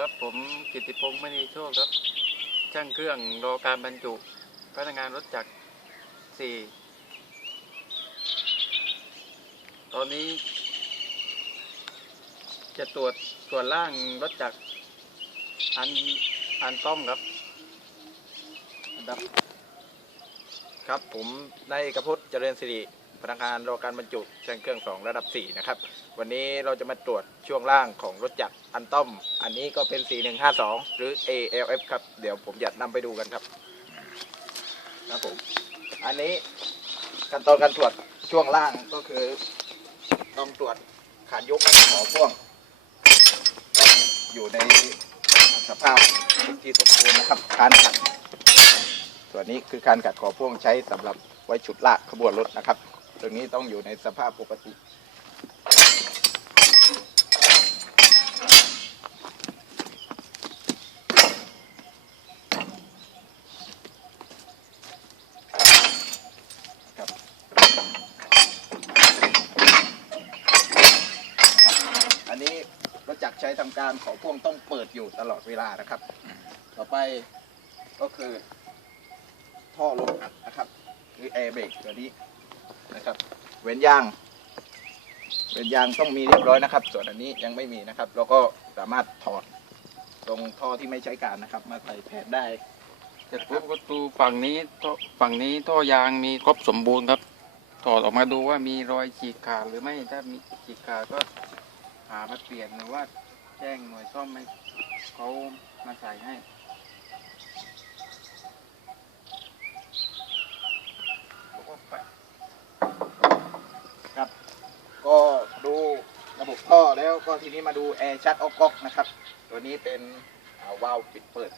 ครับผมกิติพงศ์มณีโชคครับ ช่างเครื่องรอการบรรจุ พนักงานรถจักรสี่ตอนนี้ จะตรวจส่วนล่างรถจักรอันอันต้อมครับดับ ครับผมนายเอกพจน์เจริญสิริพนักงานรอการบรรจุช่างเครื่อง2ระดับ4นะครับ วันนี้เราจะมาตรวจช่วงล่างของรถจักรอันต้อม อันนี้ก็เป็น 4152 หรือ ALF ครับ เดี๋ยวผมจะนำไปดูกันครับครับผม อันนี้ขั้นตอนการตรวจช่วงล่างก็คือ ต้องตรวจขานยกขอพ่วง อยู่ในสภาพที่สมบูรณ์นะครับคานขัดส่วนนี้คือการกัดขอพ่วงใช้สำหรับไว้ฉุดลากขบวนรถนะครับ ตรงนี้ต้องอยู่ในสภาพปกติ ครับอันนี้รถจักรใช้ทำการขอพ่วงต้องเปิดอยู่ตลอดเวลานะครับ ต่อไปก็คือ ท่อลมอัดนะครับคือแอร์เบรกตัวนี้นะครับ เว้นยาง เว้นยางต้องมีเรียบร้อยนะครับ ส่วนอันนี้ยังไม่มีนะครับ เราก็สามารถถอดตรงท่อที่ไม่ใช้การนะครับ มาใส่แทนได้เสร็จปุ๊บก็ดูฝั่งนี้ท่อฝั่งนี้ท่อยางมีครบสมบูรณ์ครับ ถอดออกมาดูว่ามีรอยฉีกขาดหรือไม่ถ้ามีฉีกขาดก็หามาเปลี่ยนหรือว่า แจ้งหน่วยซ่อมให้เขามาใส่ให้ ครับ ก็ดูระบบท่อแล้วก็ทีนี้มาดูแอร์ชัดออกก๊อกนะครับ ตัวนี้เป็นอ่าวาล์วปิดเปิด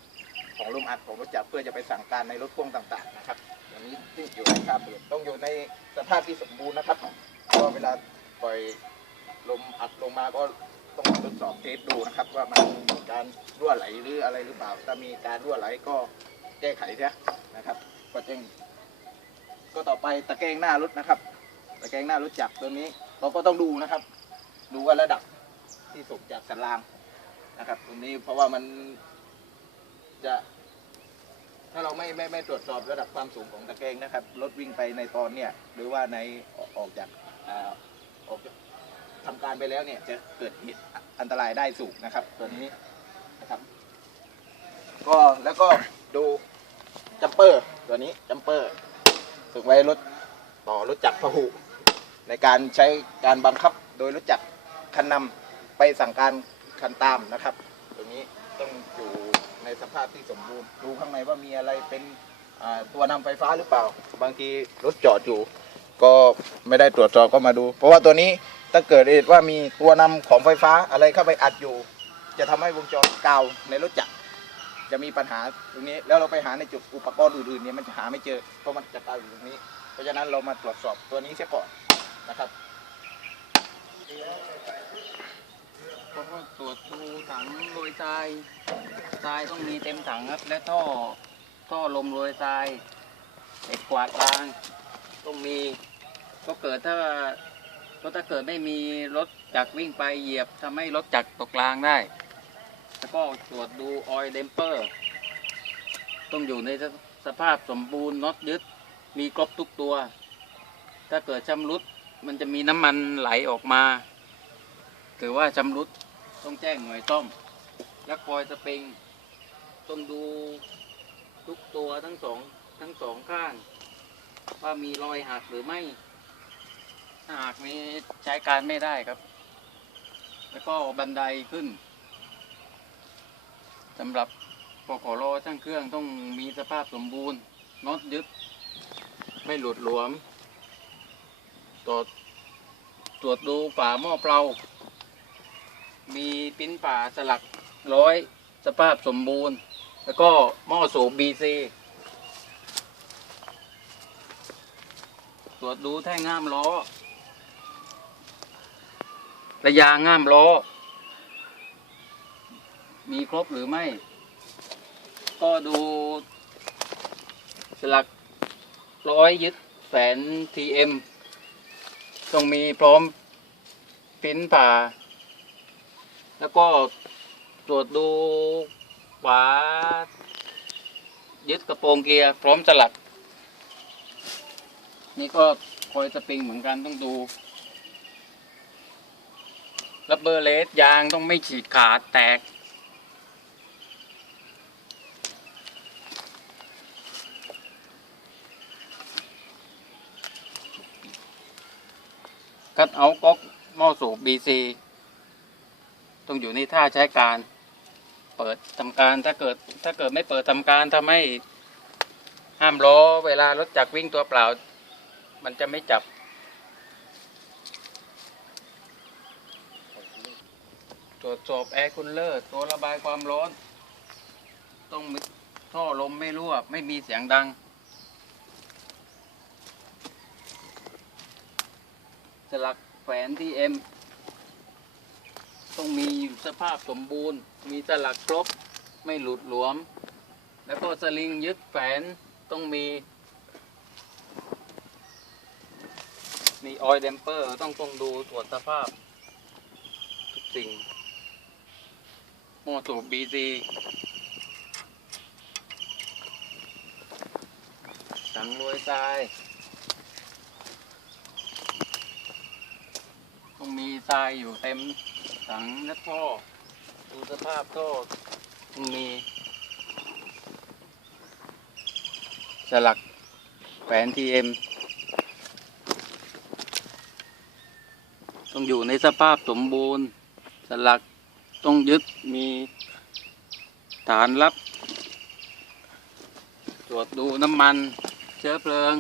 ของลมอัดของรถจักรเพื่อจะไปสั่งการในรถพ่วงต่างๆนะครับตัวนี้ที่อยู่ในคาเปิดต้องอยู่ในสภาพที่สมบูรณ์นะครับเพราะว่าเวลาปล่อยลมอัดลงมาก็ ต้องทดสอบเทสดูนะครับ ว่ามันมีการรั่วไหลหรืออะไรหรือเปล่า ถ้ามีการรั่วไหลก็แก้ไขเสียนะครับก็แจ้งก็ต่อไปตะแกรงหน้ารถนะครับ ตะแกรงหน้ารถจักรตัวนี้เราก็ต้องดูนะครับ ดูว่าระดับที่สูงจากสันรางนะครับ ตรงนี้เพราะว่ามันจะ ถ้าเราไม่ไม่ไม่ตรวจสอบระดับความสูงของตะแกรงนะครับรถวิ่งไปในตอนเนี่ย หรือว่าในออกจากออกจาก ทำการไปแล้วเนี่ยจะเกิดเหตุอันตรายได้สูงนะครับ ตัวนี้นะครับ ก็แล้วก็ดูจัมเปอร์ตัวนี้จัมเปอร์ฝึกไว้รถต่อรถจักรพหุ ในการใช้การบังคับโดยรถจักรคันนำไปสั่งการคันตามนะครับตรงนี้ต้องอยู่ในสภาพที่สมบูรณ์ดูข้างในว่ามีอะไรเป็นตัวนำไฟฟ้าหรือเปล่า บางทีรถจอดอยู่ ก็ไม่ได้ตรวจสอบก็มาดู เพราะว่าตัวนี้ ถ้าเกิดเหตุว่ามีตัวนำของไฟฟ้าอะไรเข้าไปอัดอยู่ จะทำให้วงจรกาวในรถจักรจะมีปัญหาตรงนี้ แล้วเราไปหาในจุดอุปกรณ์อื่นๆเนี่ยมันจะหาไม่เจอเพราะมันจะกาวอยู่ตรงนี้ เพราะฉะนั้นเรามาตรวจสอบตัวนี้เสียก่อนนะครับผมก็ตรวจดูถังโรยทรายทรายต้องมีเต็มถังครับ และท่อท่อลมโรยทรายไอ้กวาดรางต้องมีก็เกิดถ้า ก็ถ้าเกิดไม่มีรถจักรวิ่งไปเหยียบทำให้รถจักรตกรางได้ แล้วก็ตรวจดูออยล์เดมเปอร์ ต้องอยู่ในสภาพสมบูรณ์น็อตยึด มีครบทุกตัว ถ้าเกิดชำรุดมันจะมีน้ำมันไหลออกมาถือว่าชำรุดต้องแจ้งหน่วยซ่อม และคอยสปริง ต้องดูทุกตัวทั้งสองทั้งสองข้าง ว่ามีรอยหักหรือไม่ หากมีใช้การไม่ได้ครับ แล้วก็บันไดขึ้นสำหรับปขรช่างเครื่องต้องมีสภาพสมบูรณ์น็อตยึด ไม่หลุดหลวม ตรวจตรวจดูฝาหม้อเปล่า มีปิ้นป่าสลักร้อยสภาพสมบูรณ์ แล้วก็หม้อสูบ BC ตรวจดูแท่งง่ามล้อ ระยางง่ามล้อ มีครบหรือไม่ ก็ดูสลักร้อยยึดแสน TM ต้องมีพร้อมปิ้นผ่า แล้วก็ตรวจดูฝายึดกระโปรงเกียร์พร้อมสลัก นี่ก็คอยสปริงเหมือนกันต้องดู ระเบอร์เลสยางต้องไม่ฉีกขาดแตก คัดเอาก๊อกหม้อสูบ BC ต้องอยู่ในท่าใช้การ เปิดทำการถ้าเกิดถ้าเกิดไม่เปิดทำการทำให้ห้ามล้อเวลารถจักรวิ่งตัวเปล่า มันจะไม่จับ รวจสอบแอร์คูลเลอร์ตัวระบายความร้อน ต้องมีท่อลมไม่รั่วไม่มีเสียงดัง สลักแฝนที่เอ็มต้องมีอยู่สภาพสมบูรณ์ มีสลักครบไม่หลุดหลวม แล้วก็สลิงยึดแฝนต้องมี มีออยเดมเปอร์ต้องต้องดูตรวจสภาพทุกสิ่ง โมสูบบีซีสังรวยทรายต้องมีทรายอยู่เต็มถังและท่อดูสภาพท่อต้องมี สลักแฝนทีเอ็มต้องอยู่ในสภาพสมบูรณ์ สลัก ต้องยึดมีฐานรับ ตรวจดูน้ำมันเชื้อเพลิง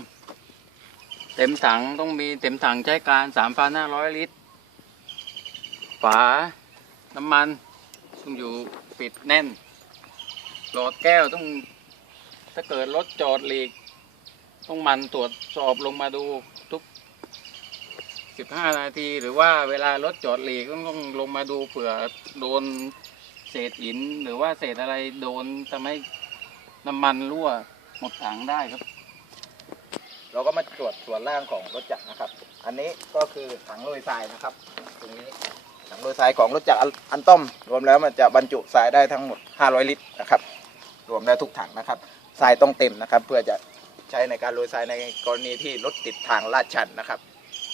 เต็มถังต้องมีเต็มถังใช้การ 3,500 ลิตร ฝา น้ำมันต้องอยู่ปิดแน่น หลอดแก้วต้องถ้าเกิดรถจอดหลีก ต้องมันตรวจสอบลงมาดู 15 นาที หรือว่าเวลารถจอดหลีกต้องต้องลงมาดูเผื่อโดนเศษหิน หรือว่าเศษอะไรโดนทำให้น้ำมันรั่วหมดถังได้ครับ เราก็มาตรวจส่วนล่างของรถจักรนะครับ อันนี้ก็คือถังโรยทรายนะครับ ตรงนี้ถังโรยทรายของรถจักรอันอันต้อม รวมแล้วมันจะบรรจุทรายได้ทั้งหมด 500 ลิตรนะครับ รวมได้ทุกถังนะครับทรายต้องเต็มนะครับ เพื่อจะใช้ในการโรยทรายในกรณีที่รถติดทางลาดชันนะครับ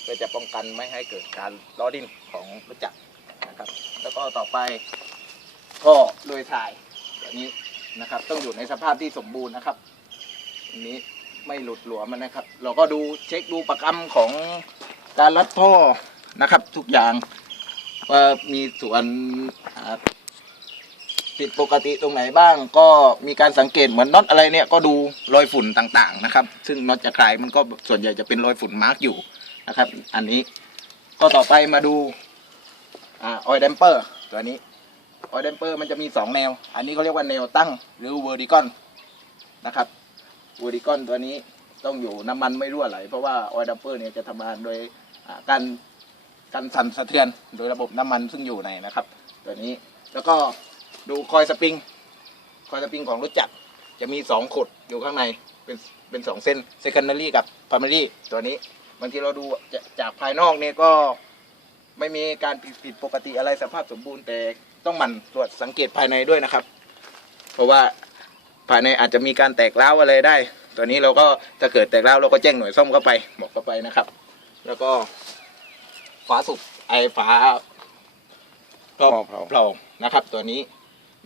เพื่อจะป้องกันไม่ให้เกิดการล้อดิ้นของรถจักรนะครับ แล้วก็ต่อไปก็โรยทรายตัวนี้นะครับ ต้องอยู่ในสภาพที่สมบูรณ์นะครับอันนี้ไม่หลุดหลวมนะครับ เราก็ดูเช็คดูประกำของการรัดท่อนะครับ ทุกอย่างว่ามีส่วนผิดปกติตรงไหนบ้าง ก็มีการสังเกตเหมือนน็อตอะไรเนี่ยก็ดูรอยฝุ่นต่างๆนะครับ ซึ่งน็อตจะคลายมันก็ส่วนใหญ่จะเป็นรอยฝุ่นมาร์กอยู่ นะครับ อันนี้ก็ต่อไปมาดูอ่าออยเดมเปอร์ตัวนี้ออยเดมเปอร์มันจะมีสองแนว อันนี้เขาเรียกว่าแนวตั้งหรือเวอร์ดิกอนนะครับวูดิกอนตัวนี้ต้องอยู่น้ำมันไม่รั่วไหล เพราะว่าออยดัมเปอร์เนี่ยจะทำงานโดยการการสั่นสะเทือนโดยระบบน้ำมันซึ่งอยู่ในนะครับ ตัวนี้แล้วก็ดูคอยสปริงคอยสปริงของรถจักรจะมีสองขดอยู่ข้างในเป็นเป็นสองเส้น secondary กับ primary ตัวนี้ บางทีเราดูจะจากภายนอกเนี่ยก็ไม่มีการผิดผิดปกติอะไรสภาพสมบูรณ์แต่ต้องหมั่นตรวจสังเกตภายในด้วยนะครับ เพราะว่าภายในอาจจะมีการแตกร้าวอะไรได้ ตัวนี้เราก็ถ้าเกิดแตกร้าวเราก็แจ้งหน่วยซ่อมเข้าไปบอกเข้าไปนะครับ แล้วก็ฝาสุกไอฝาก็หม้อเผาเผานะครับ ตัวนี้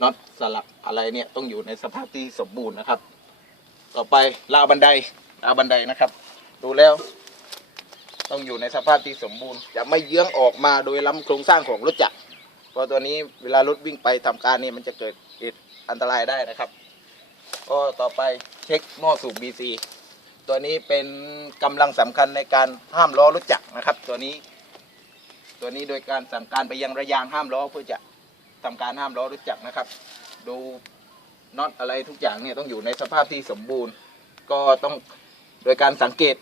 น็อตสลักอะไรเนี่ยต้องอยู่ในสภาพที่สมบูรณ์นะครับ ต่อไปราวบันไดราวบันไดนะครับ ดูแล้ว ต้องอยู่ในสภาพที่สมบูรณ์ จะไม่เยื้องออกมาโดยล้ำโครงสร้างของรถจักรเพราะตัวนี้เวลารถวิ่งไปทำการนี่มันจะเกิดเหตุอันตรายได้นะครับก็ต่อไปเช็คหม้อสูบ BC ตัวนี้เป็นกำลังสำคัญในการห้ามล้อรถจักรนะครับ ตัวนี้ ตัวนี้โดยการสั่งการไปยังระยางห้ามล้อเพื่อจะทำการห้ามล้อรถจักรนะครับ ดูน็อตอะไรทุกอย่างเนี่ยต้องอยู่ในสภาพที่สมบูรณ์ ก็ต้องโดยการสังเกต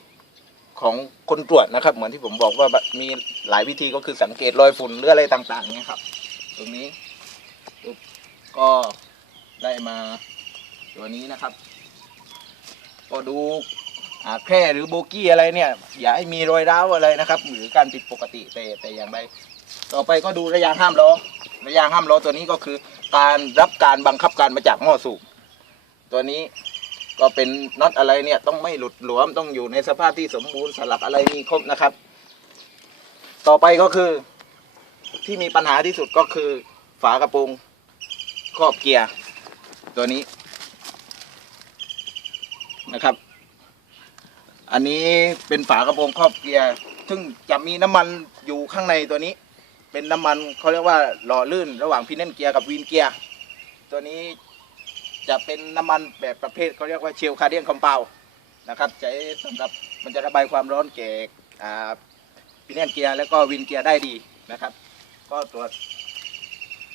ของคนตรวจนะครับ เหมือนที่ผมบอกว่ามีหลายวิธีก็คือสังเกตรอยฝุ่นหรืออะไรต่างๆเนี่ยครับ ตรงนี้ก็ได้มาตัวนี้นะครับ ก็ดูแคร่หรือโบกี้อะไรเนี่ย อย่าให้มีรอยร้าวอะไรนะครับ หรือการผิดปกติแต่แต่อย่างใดต่อไปก็ดูระยางห้ามล้อระยางห้ามล้อตัวนี้ก็คือ การรับการบังคับการมาจากหม้อสูบตัวนี้ ก็เป็นน็อตอะไรเนี่ยต้องไม่หลุดหลวมต้องอยู่ในสภาพที่สมบูรณ์สลักอะไรมีครบนะครับ ต่อไปก็คือที่มีปัญหาที่สุดก็คือฝากระโปรงครอบเกียร์ตัวนี้นะครับ อันนี้เป็นฝากระโปรงครอบเกียร์ซึ่งจะมีน้ำมันอยู่ข้างในตัวนี้ เป็นน้ำมันเขาเรียกว่าหล่อลื่นระหว่างพินเนนเกียร์กับวีนเกียร์ตัวนี้ จะเป็นน้ำมันแบบประเภทเขาเรียกว่าเชลคาเดียนคอมเปานะครับใช้สำหรับมันจะระบายความร้อนแก่อ่าพินเนนเกียร์แล้วก็วินเกียร์ได้ดีนะครับ ก็ตรวจ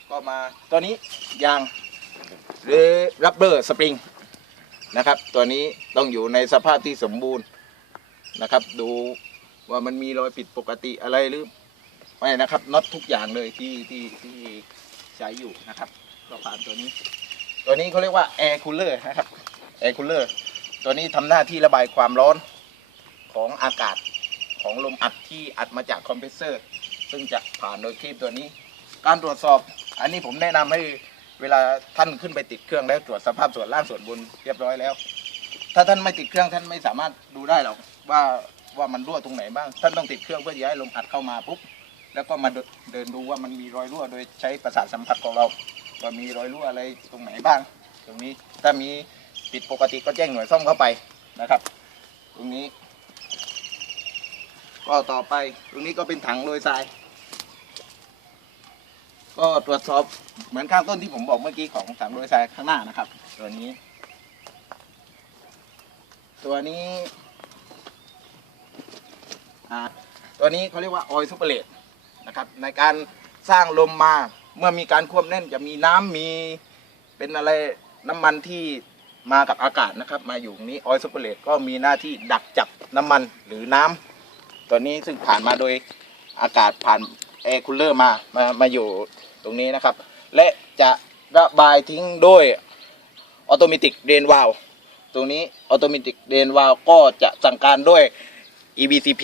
ก็มาตัวนี้ยางหรือรับเบอร์สปริงนะครับ ตัวนี้ต้องอยู่ในสภาพที่สมบูรณ์นะครับ ดูว่ามันมีรอยผิดปกติอะไรหรือไม่นะครับน็อตทุกอย่างเลยที่ที่ที่ใช้อยู่นะครับก็ผ่านตัวนี้ ตัวนี้เขาเรียกว่าแอร์คูลเลอร์นะครับแอร์คูลเลอร์ตัวนี้ทำหน้าที่ระบายความร้อนของอากาศของลมอัดที่อัดมาจากคอมเพรสเซอร์ ซึ่งจะผ่านโดยครีมตัวนี้ การตรวจสอบอันนี้ผมแนะนำให้เวลาท่านขึ้นไปติดเครื่องแล้วตรวจสภาพส่วนล่างส่วนบนเรียบร้อยแล้ว ถ้าท่านไม่ติดเครื่องท่านไม่สามารถดูได้หรอกว่าว่ามันรั่วตรงไหนบ้าง ท่านต้องติดเครื่องเพื่อจะให้ลมอัดเข้ามาปุ๊บแล้วก็มาเดินดูว่ามันมีรอยรั่วโดยใช้ประสาทสัมผัสของเรา ว่ามีรอยรั่วอะไรตรงไหนบ้าง ตรงนี้ถ้ามีผิดปกติก็แจ้งหน่วยซ่อมเข้าไปนะครับ ตรงนี้ ก็ต่อไปตรงนี้ก็เป็นถังโรยทราย ก็ตรวจสอบเหมือนข้างต้นที่ผมบอกเมื่อกี้ของถังโรยทรายข้างหน้านะครับ ตัวนี้ ตัวนี้ตัวนี้เขาเรียกว่าออยล์ซูเปอร์เลตนะครับในการสร้างลมมา เมื่อมีการควบแน่นจะมีน้ำมีเป็นอะไรน้ำมันที่มากับอากาศนะครับ มาอยู่ตรงนี้ออยล์ซูเปอร์เลตก็มีหน้าที่ดักจับน้ำมันหรือน้ำตัวนี้ซึ่งผ่านมาโดยอากาศผ่านแอร์คูลเลอร์มามามาอยู่ตรงนี้นะครับ และจะระบายทิ้งโดยออโตเมติกเดนวาลตรงนี้ออโตเมติกเดนวาลก็จะสั่งการด้วย EBCP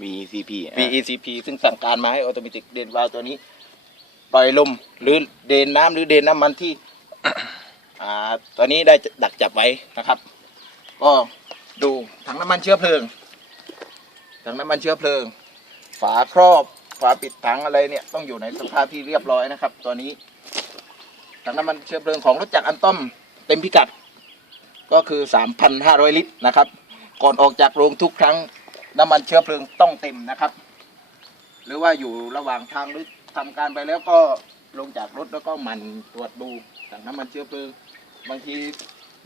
VCP อะ VECP ซึ่งสั่งการมาให้ออโตเมติกเดนวาล์วตัวนี้ป ล่อยลมหรือเดนน้ำหรือเดนน้ำมันที่อ่าตัวนี้ได้ดักจับไว้นะครับ ก็ดูถังน้ำมันเชื้อเพลิงถังน้ำมันเชื้อเพลิง ฝาครอบฝาปิดถังอะไรเนี่ยต้องอยู่ในสภาพที่เรียบร้อยนะครับ ตัวนี้ถังน้ำมันเชื้อเพลิงของรถจักรอันต้อมเต็มพิกัด ก็คือ 3,500 ลิตรนะครับ ก่อนออกจากโรงทุกครั้งน้ำมันเชื้อเพลิงต้องเต็มนะครับ หรือว่าอยู่ระหว่างทางหรือ ทำการไปแล้วก็ลงจากรถแล้วก็หมั่นตรวจดูถังน้ำมันเชื้อเพลิงบางที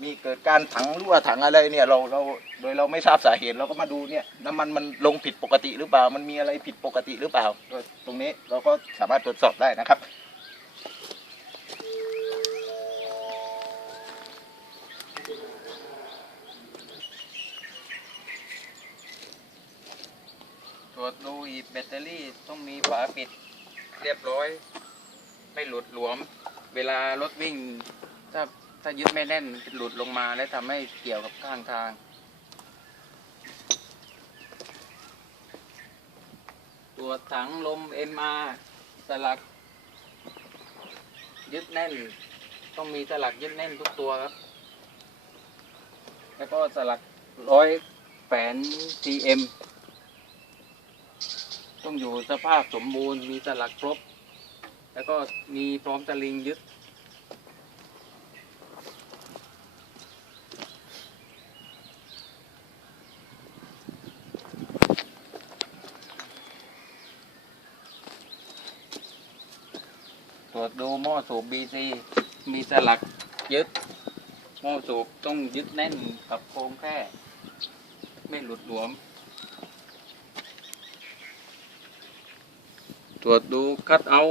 มีเกิดการถังรั่วถังอะไรเนี่ยเราเราโดยเราไม่ทราบสาเหตุเราก็มาดูเนี่ยน้ำมันมันลงผิดปกติหรือเปล่า มันมีอะไรผิดปกติหรือเปล่าตรงนี้เราก็สามารถตรวจสอบได้นะครับตรวจดูอีแบตเตอรี่ต้องมีฝาปิด เรียบร้อย ไม่หลุดหลวม เวลารถวิ่ง ถ้าถ้ายึดไม่แน่นหลุดลงมาและทำให้เกี่ยวกับข้างทางตรวถังลม MR สลัก ยึดแน่น ต้องมีสลักยึดแน่นทุกตัวครับ แล้วก็สลักร้อยแฝน TM ต้องอยู่สภาพสมบูรณ์มีสลักครบ แล้วก็มีพร้อมตะลิงยึด ตรวจดูหม้อสูบ BC มีสลักยึด หม้อสูบต้องยึดแน่นกับโครงแค่ ไม่หลุดหลวม ตรวจดูคัดเอา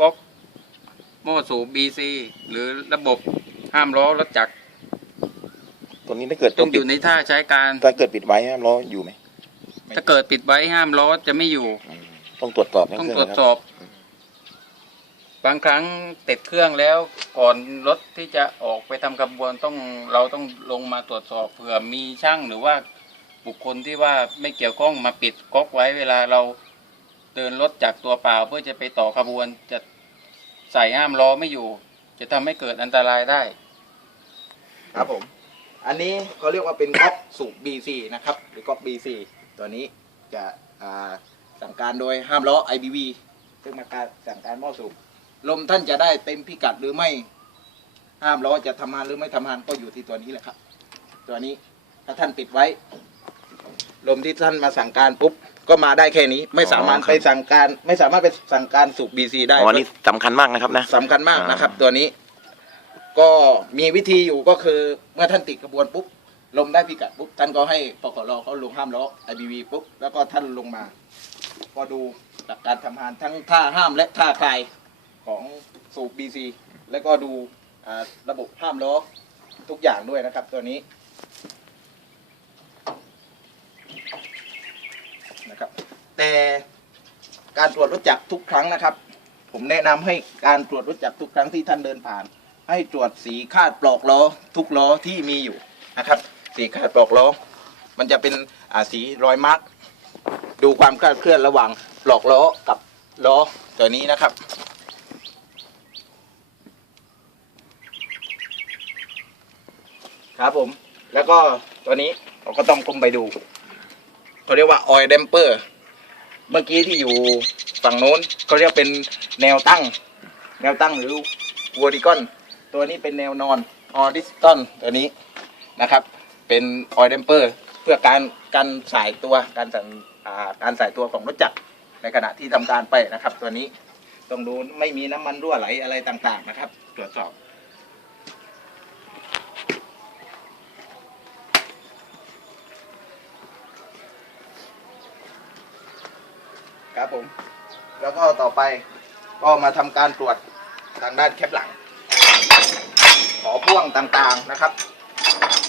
ก๊อกหม้อสูบ BC หรือระบบห้ามล้อรถจักรตัวนี้ถ้าเกิดต้องอปิดยู่ในท่าใช้การ ถ้าเกิดปิดไว้ห้ามล้ออยู่ไหมถ้าเกิดปิดไว้ห้ามล้อจะไม่อยู่อืมต้องตรวจสอบทั้ต้องเคตรวจนะสอบ บางครั้งติดเครื่องแล้ว ก่อนรถที่จะออกไปทำขบวนต้องเราต้องลงมาตรวจสอบเผื่อมีช่างหรือว่าบุคคลที่ว่าไม่เกี่ยวข้องมาปิดก๊อกไว้เวลาเรา เดินรถจากตัวเปล่าเพื่อจะไปต่อขบวนจะใส่ห้ามล้อไม่อยู่ จะทำให้เกิดอันตรายได้ ครับผม อันนี้เขาเรียกว่าเป็นก๊อกสูบ BC นะครับ หรือก๊อก BC ตัวนี้จะอ่าสั่งการโดยห้ามล้อ IBV ซึ่งมาการสั่งการหม้อสูบลมท่านจะได้เต็มพิกัดหรือไม่ ห้ามล้อจะทำงานหรือไม่ทำงานก็อยู่ที่ตัวนี้แหละครับ ตัวนี้ถ้าท่านปิดไว้ ลมที่ท่านมาสั่งการปุ๊บ ก็มาได้แค่นี้ไม่สามารถอ๋อครับไปสั่งการ ไม่สามารถไปสั่งการสูบ BC ได้อ๋อนี่สำคัญมากนะครับนะ สำคัญมากนะครับอ่าตัวนี้ ก็มีวิธีอยู่ก็คือเมื่อท่านติดกระบวนปุ๊บลมได้พิกัดปุ๊บท่านก็ให้ปกรเขาลงห้ามล้อ IBV ปุ๊บแล้วก็ท่านลงมา ก็ดูหลักการทำงานทั้งท่าห้ามและท่าคลายของสูบ BC แล้วก็ดูอ่าระบบห้ามล้อทุกอย่างด้วยนะครับ ตัวนี้ นะครับ แต่การตรวจรถจักรทุกครั้งนะครับ ผมแนะนำให้การตรวจรถจักรทุกครั้งที่ท่านเดินผ่าน ให้ตรวจสีคาดปลอกล้อทุกล้อที่มีอยู่นะครับ สีคาดปลอกล้อ มันจะเป็นสีรอยมาร์กดูความคลาดเคลื่อนระหว่างปลอกล้อกับล้อตัวนี้นะครับครับผม แล้วก็ตัวนี้เราก็ต้องก้มไปดู เขาเรียกว่าออยเดมเปอร์ เมื่อกี้ที่อยู่ฝั่งโน้นเขาเรียกเป็นแนวตั้ง แนวตั้งหรือวอริกอนตัวนี้เป็นแนวนอนออริสตันตัวนี้นะครับ เป็นออยเดมเปอร์เพื่อการการสายตัวการสั่นการสายตัวของรถจักรในขณะที่ทำการไปนะครับ ตัวนี้ต้องดูไม่มีน้ำมันรั่วไหลอะไรต่างๆนะครับ ตรวจสอบ ครับผม แล้วก็ต่อไปก็มาทำการตรวจทางด้านแคปหลัง ขอพ่วงต่างๆนะครับ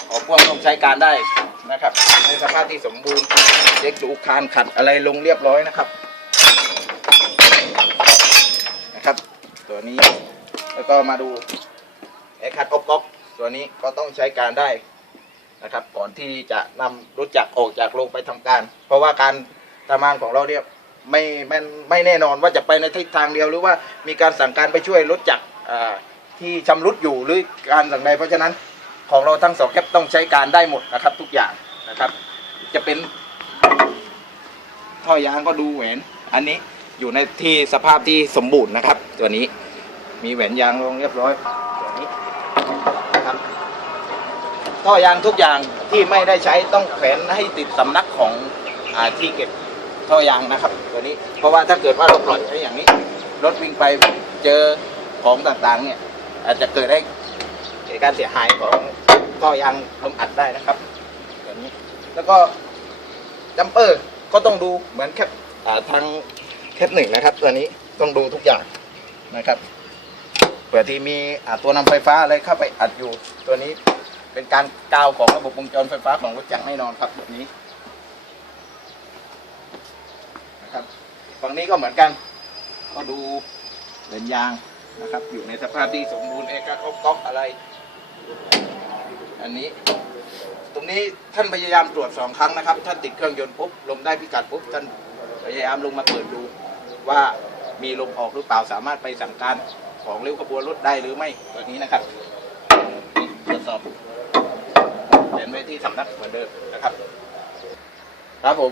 ขอพ่วงต้องใช้การได้นะครับ ในสภาพที่สมบูรณ์เช็คดูคานขัดอะไรลงเรียบร้อยนะครับนะครับ ตัวนี้แล้วก็มาดูไอ้คัดก๊อกตัวนี้ก็ต้องใช้การได้นะครับ ก่อนที่จะนำรถจักรออกจากโรงไปทำการ เพราะว่าการทำงานของเราเนี่ย ไม่ไม่ไม่แน่นอนว่าจะไปในทิศทางเดียว หรือว่ามีการสั่งการไปช่วยรถจักรอ่าที่ชำรุดอยู่หรือการสั่งใดเพราะฉะนั้นของเราทั้งสองแคปต้องใช้การได้หมดนะครับ ทุกอย่างนะครับ จะเป็นท่อยางก็ดูแหวนอันนี้อยู่ในที่สภาพที่สมบูรณ์นะครับ ตัวนี้มีแหวนยางลงเรียบร้อยตัวนี้นะครับท่อยางทุกอย่างที่ไม่ได้ใช้ต้องแขวนให้ติดสำนักของอาที่เก็บ ท่อยางนะครับ ตัวนี้เพราะว่าถ้าเกิดว่าเราปล่อยไว้อย่างนี้ รถวิ่งไปเจอของต่างๆ เนี่ย อาจจะเกิดได้เกิดการเสียหายของท่อยางลมอัดได้นะครับตัวนี้แล้วก็จัมเปอร์ก็ต้องดูเหมือนแคปทางแคปหนึ่งนะครับ ตัวนี้ต้องดูทุกอย่างนะครับเผื่อที่มีตัวนำไฟฟ้าอะไรเข้าไปอัดอยู่ ตัวนี้เป็นการกาวของระบบวงจรไฟฟ้าของรถจักรแน่นอนครับแบบนี้ นะครับ ฝั่งนี้ก็เหมือนกัน ก็ดูเหรียญยางนะครับ อยู่ในสภาพที่สมบูรณ์เอกเขาก๊อกอะไร อันนี้ ตรงนี้ท่านพยายามตรวจสองครั้งนะครับ ท่านติดเครื่องยนต์ปุ๊บลมได้พิกัดปุ๊บท่านพยายามลงมาเปิดดูว่ามีลมออกหรือเปล่าสามารถไปสั่งการของเร็วขบวนรถได้หรือไม่ตัวนี้นะครับตรวจสอบเขียนไว้ที่สำนักเหมือนเดิมนะครับ ครับผม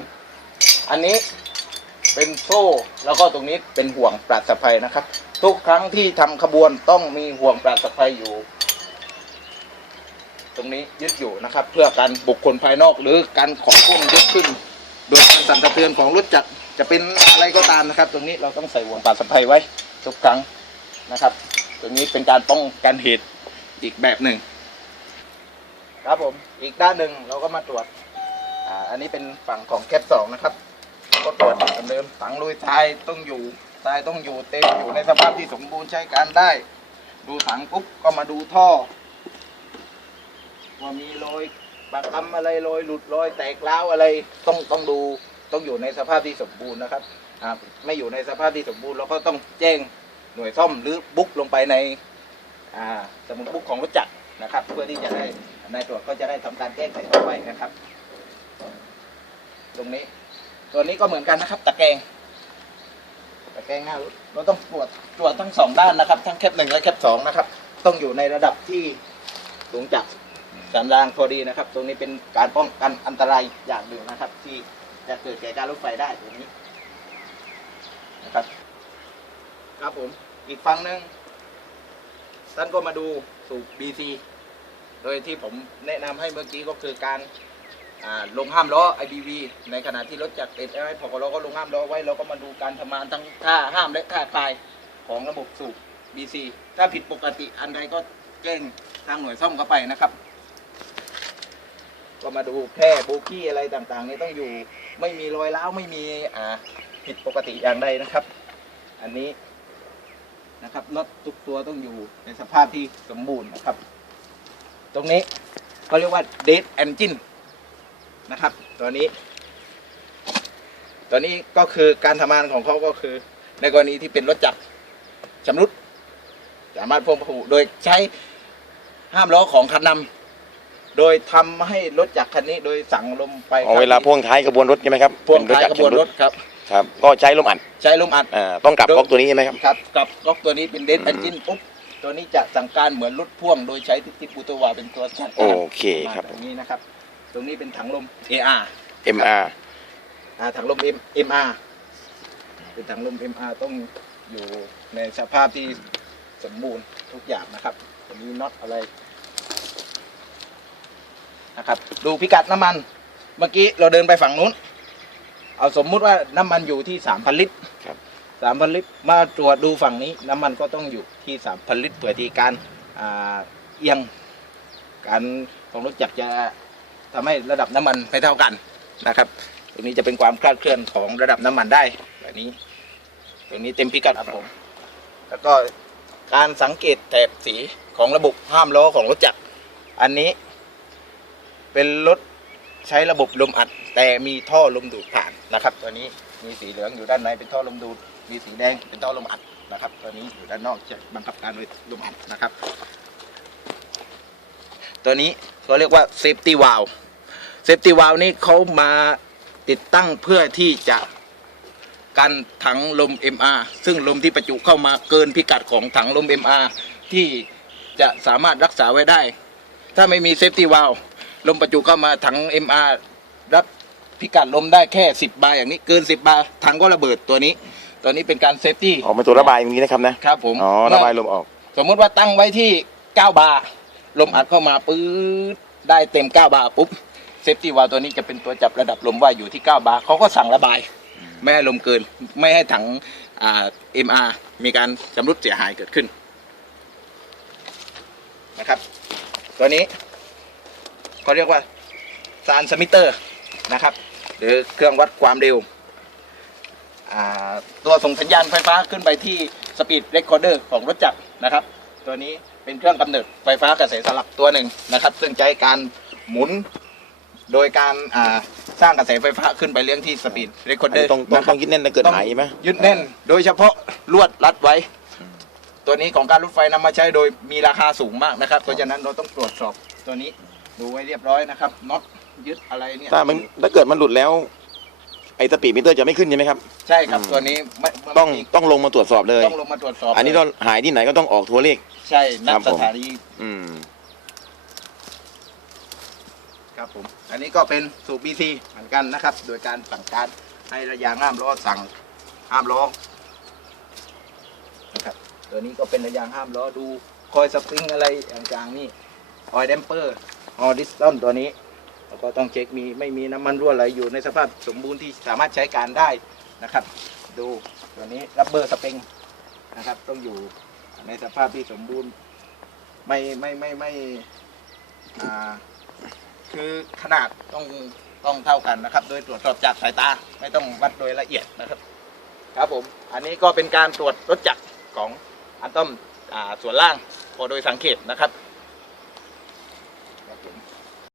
อันนี้ เป็นโซ่แล้วก็ตรงนี้เป็นห่วงปราศภัยนะครับ ทุกครั้งที่ทำขบวนต้องมีห่วงปราศภัยอยู่ ตรงนี้ยึดอยู่นะครับ เพื่อการบุคคลภายนอกหรือการของพุ่งยกขึ้น โดยการสั่นสะเทือนของรถจักรจะเป็นอะไรก็ตามนะครับ ตรงนี้เราต้องใส่ห่วงปราศภัยไว้ ทุกครั้งนะครับ ตรงนี้เป็นการป้องกันเหตุอีกแบบหนึ่ง ครับผมอีกด้านหนึ่งเราก็มาตรวจอ่าอันนี้เป็นฝั่งของแคปสองนะครับ ก็ตรวจเหมือนเดิมถังลุยทรายต้องอยู่ทรายต้องอยู่เต็มอยู่ในสภาพที่สมบูรณ์ใช้การได้ ดูถังปุ๊บก็มาดูท่อ ว่ามีรอยปากกำอะไรรอยหลุดรอยแตกร้าอะไรต้องต้องดูต้องอยู่ในสภาพที่สมบูรณ์นะครับไม่อยู่ในสภาพที่สมบูรณ์เราก็ต้องแจ้งหน่วยซ่อมหรือบุ๊กลงไปในสมุดบุ๊กของรถจักรนะครับ เพื่อที่จะได้นายตรวจก็จะได้ทำการแก้ไขต่อไปนะครับ ตรงนี้ ตัวนี้ก็เหมือนกันนะครับ ตะแกรงตะแกรงหน้ารถเราต้องตรวจตรวจทั้งสองด้านนะครับ ทั้งแคปหนึ่งและแคปสองนะครับ ต้องอยู่ในระดับที่สูงจากสันรางพอดีนะครับ ตรงนี้เป็นการป้องกันอันตรายอย่างหนึ่งนะครับ ที่จะเกิดแก่การรถไฟได้ตรงนี้นะครับ ครับผมอีกฝั่งหนึ่งท่านก็มาดูสูบ BC โดยที่ผมแนะนำให้เมื่อกี้ก็คือการ ลงห้ามล้อ IBV ในขณะที่รถจักรเอ็นไอพอเราก็ลงห้ามล้อไว้เราก็มาดูการทำงานทั้งท่าห้ามและท่าคลายของระบบสูบ BC ถ้าผิดปกติอันใดก็แจ้งทางหน่วยซ่อมเข้าไปนะครับ ก็มาดูแพร่โบกี้อะไรต่างๆนี่ต้องอยู่ไม่มีรอยร้าวไม่มีอ่าผิดปกติอย่างใดนะครับ อันนี้นะครับน็อตทุกตัวต้องอยู่ในสภาพที่สมบูรณ์นะครับ ตรงนี้เขาเรียกว่า dead engine นะครับ ตัวนี้ ตัวนี้ก็คือการทำงานของเขาก็คือ ในกรณีที่เป็นรถจักรชำรุดสามารถพ่วงผูโดยใช้ห้ามล้อของคันนำโดยทำให้รถจักรคันนี้โดยสั่งลมไปเอาเวลาพ่วงท้ายกระบวนรถใช่ไหมครับพ่วงท้ายเป็กระบวนรถครับครับ ก็ใช้ลมอัดใช้ลมอัดอ่าต้องกลับก๊อกตัวนี้ใช่ไหมครับครับกับล็อกตัวนี้เป็นเดนอืมแอนจินปุ๊บตัวนี้จะสั่งการเหมือนรถพ่วงโดยใช้ทิปปูตัววาเป็นตัวสั่งโอการเคครับมาแบบนี้นะครับ ตรงนี้เป็นถังลม AR MR อ่าถังลม M MR เป็นถังลม MR ต้องอยู่ในสภาพที่สมบูรณ์ทุกอย่างนะครับตัวนี้น็อตอะไรนะครับดูพิกัดน้ำมันเมื่อกี้เราเดินไปฝั่งนู้น เอาสมมุติว่าน้ำมันอยู่ที่สามพันลิตรครับสามพันลิตรมาตรวจดูฝั่งนี้ น้ำมันก็ต้องอยู่ที่สามพันลิตรเผื่อที่การอ่าเอียงการของรถจักรจะ ทำให้ระดับน้ำมันไม่เท่ากันนะครับตรงนี้จะเป็นความคลาดเคลื่อนของระดับน้ำมันได้แบบนี้ตรงนี้เต็มพิกัดครับผม แล้วก็การสังเกตแถบสีของระบบห้ามล้อของรถจักรอันนี้ เป็นรถใช้ระบบลมอัด แต่มีท่อลมดูดผ่านนะครับ ตัวนี้มีสีเหลืองอยู่ด้านในเป็นท่อลมดูด มีสีแดงเป็นท่อลมอัดนะครับ ตัวนี้อยู่ด้านนอกจะบังคับการโดยลมอัดนะครับ ตัวนี้ เขาเรียกว่า safety valve safety valve นี่เขามาติดตั้งเพื่อที่จะกันถังลม MR ซึ่งลมที่ประจุเข้ามาเกินพิกัดของถังลม MR ที่จะสามารถรักษาไว้ได้ ถ้าไม่มี safety valve ลมประจุเข้ามาถัง MR รับพิกัดลมได้แค่ 10 บาร์อย่างนี้เกิน 10 บาร์ถังก็ระเบิดตัวนี้ ตัวนี้เป็นการเซฟตี้ออกมาตัวระบายอย่างนี้นะครับนะครับผมอ๋อระบายลมออก สมมติว่าตั้งไว้ที่ 9 บาร์ ลมอัดเข้ามาปื๊ดได้เต็ม 9 บาร์ปุ๊บเซฟตี้วาล์วตัวนี้จะเป็นตัวจับระดับลมว่าอยู่ที่ 9 บาร์เขาก็สั่งระบาย ไม่ให้ลมเกิน ไม่ให้ถังอ่า MR มีการชำรุดเสียหายเกิดขึ้นนะครับ ตัวนี้เขาเรียกว่าซานสมิเตอร์นะครับ หรือเครื่องวัดความเร็วอ่าตัวส่งสัญญาณไฟฟ้าขึ้นไปที่สปีดเรคคอร์เดอร์ของรถจักรนะครับ ตัวนี้ เป็นเครื่องกำเนิดไฟฟ้ากระแสสลับตัวหนึ่งนะครับ ซึ่งใช้การหมุนโดยการอ่าสร้างกระแสไฟฟ้าขึ้นไปเลี้ยงที่สปีดเรคคอร์อันเดอนี้ร์ต้องต้องต้องยึดแน่นถ้าเกิดหายใช่ไหมยึดแน่น โดยเฉพาะลวดรัดไว้ ตัวนี้ของการรถไฟนำมาใช้โดยมีราคาสูงมากนะครับ เพราะฉะนั้นเราต้องตรวจสอบตัวนี้ดูไว้เรียบร้อยนะครับน็อตยึดอะไรเนี่ยถ้ามันถ้าเกิดมันหลุดแล้ว ไอ้สปีดมิเตอร์จะไม่ขึ้นใช่ไหมครับ ใช่ครับอืมตัวนี้ไม่ไม่ต้องไม่ต้องลงมาตรวจสอบเลย ต้องลงมาตรวจสอบอันนี้เราหายที่ไหนก็ต้องออกตัวเลข ใช่นัครับบสผม ถานีอืม ครับผมอันนี้ก็เป็นสูบ BC เหมือนกันนะครับ โดยการสั่งการให้ระยางห้ามล้อสั่งห้ามล้อนะครับตัวนี้ก็เป็นระยางห้ามล้อดูคอยสปริงอะไรต่างๆนี่ออยเดมเปอร์ออดิสตันตัวนี้ แล้วก็ต้องเช็คมีไม่มีน้ำมันรั่วไหลอยู่ในสภาพสมบูรณ์ที่สามารถใช้การได้นะครับ ดูตัวนี้รับเบอร์สปริงนะครับ ต้องอยู่ในสภาพที่สมบูรณ์ไม่ไม่ไม่ไม่คือขนาดต้องต้องเท่ากันนะครับ โดยตรวจสอบจากสายตาไม่ต้องวัดโดยละเอียดนะครับ ครับผมอันนี้ก็เป็นการตรวจรถจักรของอันต้อมอส่วนล่างพอโดยสังเกตนะครับ